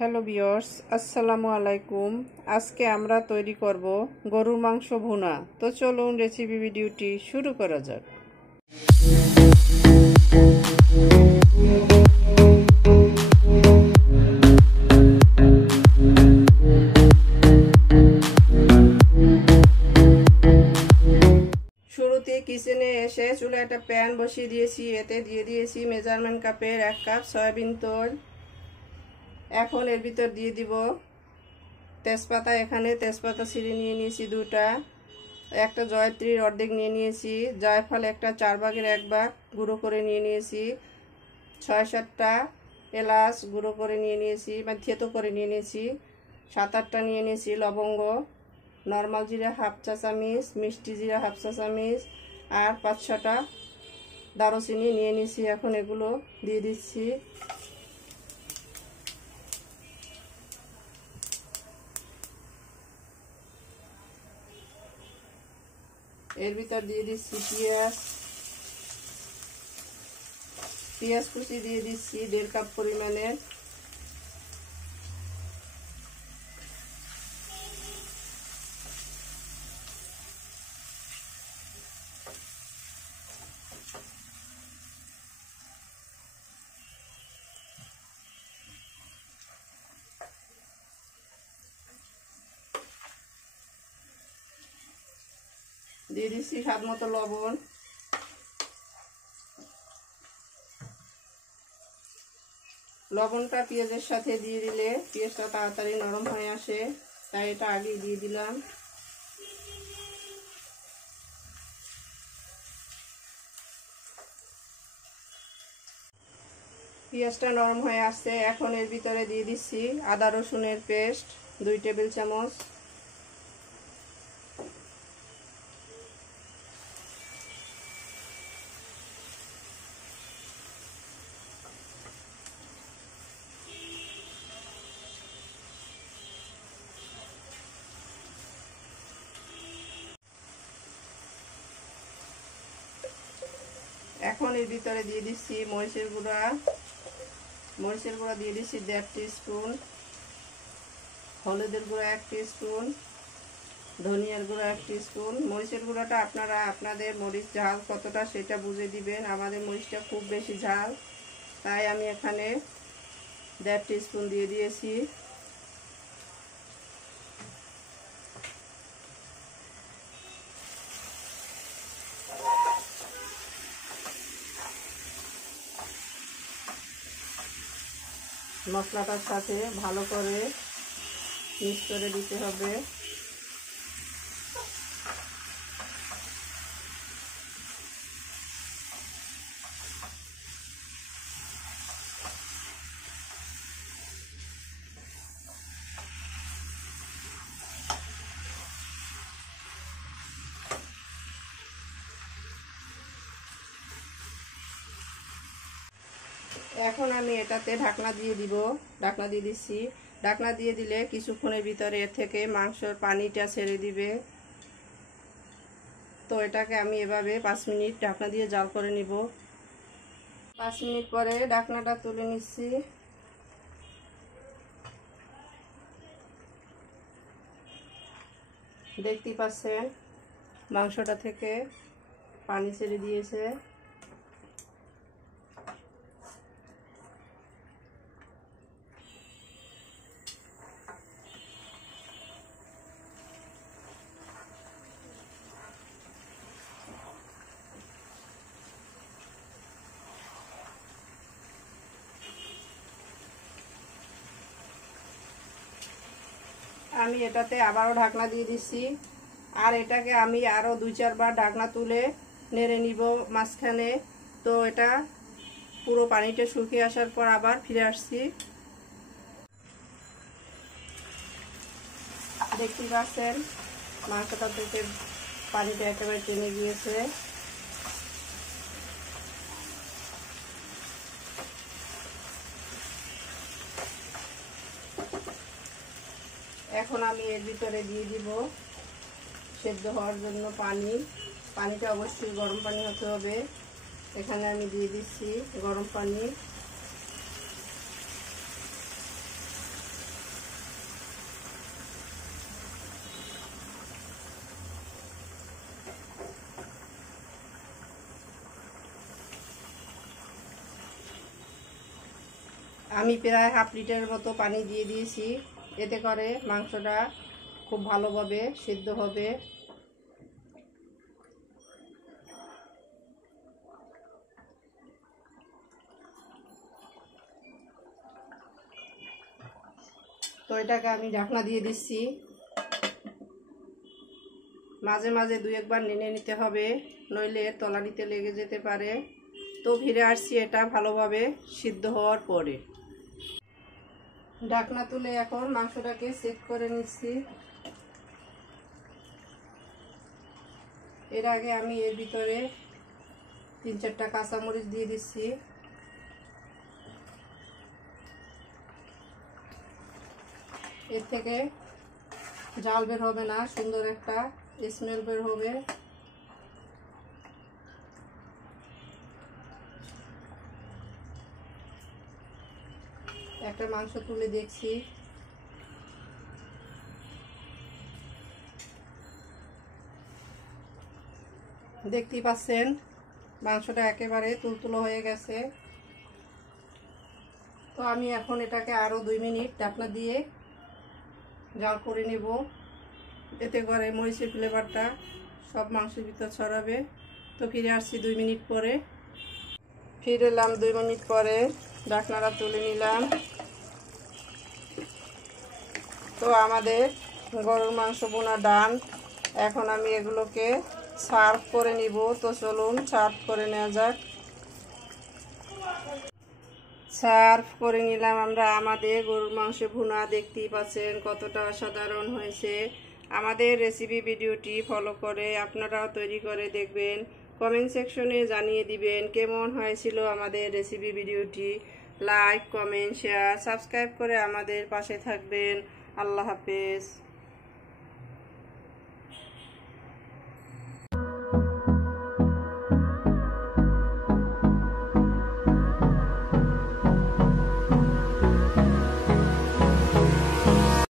Hello viewers, আসসালামু আলাইকুম। আজকে আমরা তৈরি করব গরুর মাংস ভুনা। তো চলুন রেসিপি ভিডিওটি শুরু করা যাক। শুরুতে কিচেনে এসে চুলায় একটা প্যান বসিয়ে দিয়েছি। এতে দিয়ে দিয়েছি মেজারমেন্ট কাপের 1 কাপ সয়াবিন তেল। এখন এর ভিতর দিয়ে দিব তেজপাতা। এখানে তেজপাতা ছিঁড়ে নিয়ে নিয়েছি 2টা, একটা জয়ত্রীর অর্ধেক নিয়ে নিয়েছি, জায়ফল একটা 4/1 ভাগ গুঁড়ো করে নিয়ে নিয়েছি, 6-7টা এলাচ গুঁড়ো করে নিয়ে নিয়েছি, মানে থেতো করে নিয়ে নিয়েছি, 7-8টা নিয়ে নিয়েছি লবঙ্গ, নর্মাল জিরা 1/2 চা চামচ, মিষ্টি জিরা 1/2 চা চামচ, আর 5-6টা দারুচিনি নিয়ে নিয়েছি। এখন এগুলো দিয়ে দিচ্ছি। এর ভিতর দিয়ে দিচ্ছি পেঁয়াজ কুচি দিয়ে দিচ্ছি 1.5 কাপ পরিমাণের। দিয়ে দিচ্ছি স্বাদ মতো লবণ। লবণটা পেঁয়াজের সাথে দিয়ে দিলে পেঁয়াজটা তাড়াতাড়ি নরম হয়ে আসে, তাই এটা আগে দিয়ে দিলাম। পেঁয়াজটা নরম হয়ে আসছে। এখন এর ভিতরে দিয়ে দিচ্ছি আদা রসুনের পেস্ট 2 টেবিল চামচ। এখন এর ভিতরে দিয়ে দিচ্ছি মরিচের গুঁড়া দিয়ে দিচ্ছি 1.5 টিস্পুন, হলুদের গুঁড়া 1 টিস্পুন, ধনিয়ার গুঁড়া 1 টিস্পুন। মরিচের গুঁড়াটা আপনারা আপনাদের মরিচ ঝাল কতটা সেটা বুঝে দিবেন। আমাদের মরিচটা খুব বেশি ঝাল, তাই আমি এখানে 1.5 টিস্পুন দিয়ে দিয়েছি। মশলাটার সাথে ভালো করে মিক্স করে দিতে হবে। এখন আমি এটাতে ঢাকনা দিয়ে দিব। ঢাকনা দিয়ে দিচ্ছি। ঢাকনা দিয়ে দিলে কিছুক্ষণের ভিতরে এর থেকে মাংসের পানিটা ছেড়ে দিবে। তো এটাকে আমি এভাবে 5 মিনিট ঢাকনা দিয়ে জাল করে নিব। 5 মিনিট পরে ঢাকনাটা তুলে নিচ্ছি। দেখতেই পাচ্ছেন মাংসটা থেকে পানি ছেড়ে দিয়েছে। আমি এটাতে আবারও ঢাকনা দিয়ে দিচ্ছি, আর এটাকে আমি আরও 2-4 বার ঢাকনা তুলে নেড়ে নিব মাঝখানে। তো এটা পুরো পানিটা শুকিয়ে আসার পর আবার ফিরে আসছি। দেখতে পাচ্ছেন মাংসটা থেকে পানিটা একেবারে টেনে গিয়েছে। এখন আমি এর ভিতরে দিয়ে দিব সেদ্ধ হওয়ার জন্য পানি। পানিটা অবশ্যই গরম পানি হতে হবে। এখানে আমি দিয়ে দিচ্ছি গরম পানি। আমি প্রায় হাফ লিটার মতো পানি দিয়ে দিয়েছি, এতে করে মাংসটা খুব ভালোভাবে সিদ্ধ হবে। তো এটাকে আমি ঢাকনা দিয়ে দিচ্ছি। মাঝে মাঝে দুই একবার নেড়ে নিতে হবে, নইলে তলানিতে লেগে যেতে পারে। তো ফিরে আসছি এটা ভালোভাবে সিদ্ধ হওয়ার পরে। ঢাকনা তুলে এখন মাংসটাকে চেক করে নিচ্ছি। এর আগে আমি এর ভিতরে 3-4টা কাঁচামরিচ দিয়ে দিচ্ছি। এর থেকে জাল বের হবে না, সুন্দর একটা স্মেল বের হবে। একটা মাংস তুলে দেখছি, দেখতেই পাচ্ছেন মাংসটা একেবারে তুলতুলো হয়ে গেছে। তো আমি এখন এটাকে আরো 2 মিনিট ঢাকনা দিয়ে জাল করে নেব, এতে করে মরিচের ফ্লেভারটা সব মাংসের ভিতর ছড়াবে। তো ফিরে আসছি 2 মিনিট পরে। ফিরে এলাম 2 মিনিট পরে, ঢাকনাটা তুলে নিলাম। তো আমাদের গরুর মাংস বোনা ডান। এখন আমি এগুলোকে সার্ভ করে নিব। তো চলুন সার্ভ করে নেওয়া যাক। সার্ভ করে নিলাম আমরা আমাদের গরুর মাংস ভুনা। দেখতেই পাচ্ছেন কতটা অসাধারণ হয়েছে। আমাদের রেসিপি ভিডিওটি ফলো করে আপনারাও তৈরি করে দেখবেন। কমেন্ট সেকশনে জানিয়ে দিবেন কেমন হয়েছিল আমাদের রেসিপি ভিডিওটি। লাইক, কমেন্ট, শেয়ার, সাবস্ক্রাইব করে আমাদের পাশে থাকবেন। আল্লাহ হাফেজ।